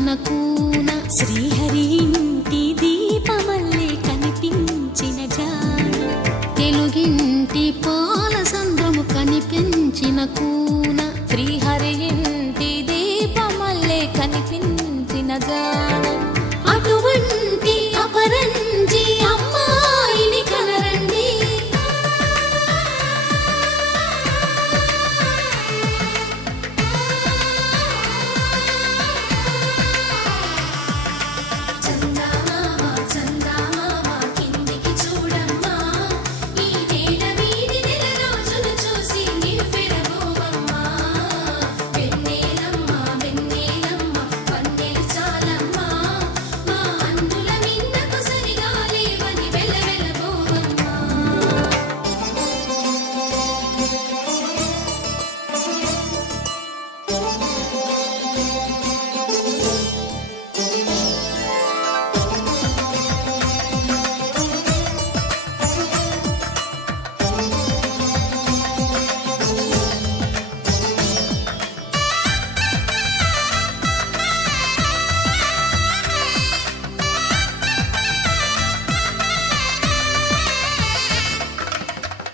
కనిపించిన కూన, శ్రీహరి ఇంటి దీపమల్లే కనిపించిన జాన, తెలుగింటి పాల సంద్రము కనిపించిన కూన, శ్రీహరి ఇంటి దీపమల్లే కనిపించిన జాన. అటువంటి అపరంజి అమ్మాయిని కనరండి, చందమామ చందమామ కిందికి చూడమ్మా, ఈ నేల వీధి నెల రోజులు చూసి నివ్వెరబోవమ్మా. వెన్నెలమ్మ వెన్నెలమ్మ వన్నెలు చాలమ్మా, మా అందుల మిన్నకు సరిగా లేవని వెలవెలబోవమ్మా.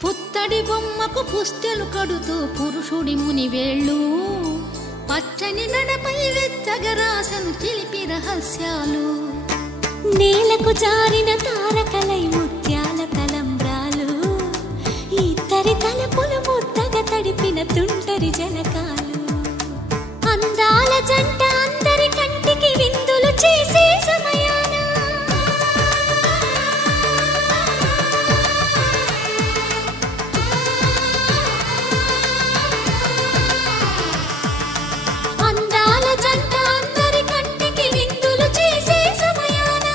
పుత్తడి బొమ్మకు పుస్తెలు కడుతూ పురుషుడి ముని వేళ్ళు, పచ్చని నడపై వెచ్చగరాసను చిలిపి రహస్యాలు, నేలకు జారిన తారకలై ముత్యాల తలంబ్రాలు, ఇద్దరి తలపులు ముద్దగా తడిపిన తుంటరి జలకాలు. అందాల జంట అందరి కంటికి విందులు చేసే సమయాన, అందాల జంట అందరి కంటికి విందులు చేసే సమయాన,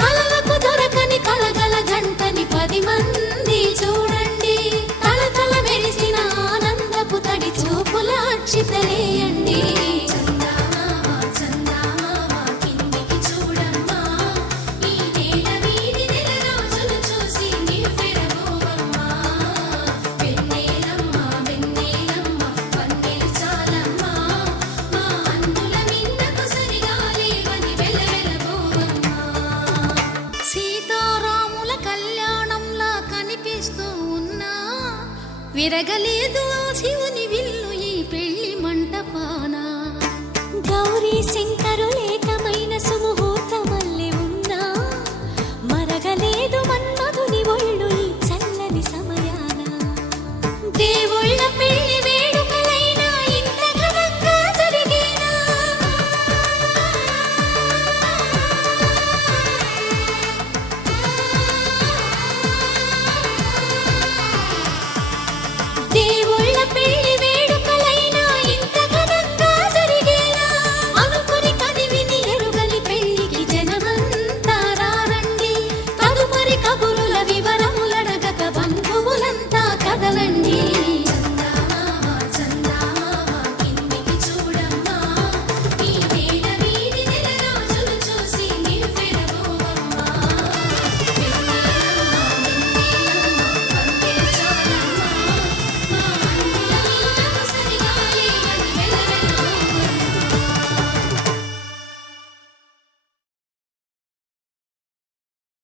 కలలకు దొరకని కలగల జంటని 10 మంది చూడండి. తలతల మెరిసిన ఆనందపు తడి చూపుల అక్షితలేయండి. చందమామ చందమామ కిందికి చూడమ్మా, ఈ నేల వీధి నెల రోజులు చూసి నివ్వెరబోవమ్మా. వెన్నెలమ్మ వెన్నెలమ్మ వన్నెలు చాలమ్మా, మా అందుల మిన్నకు సరిగా లేవని వెలవెలబోవమ్మా. సీతారాముల కళ్యాణంలా కనిపిస్తూ ఉన్నా, విరగలేదు ఆ శివుని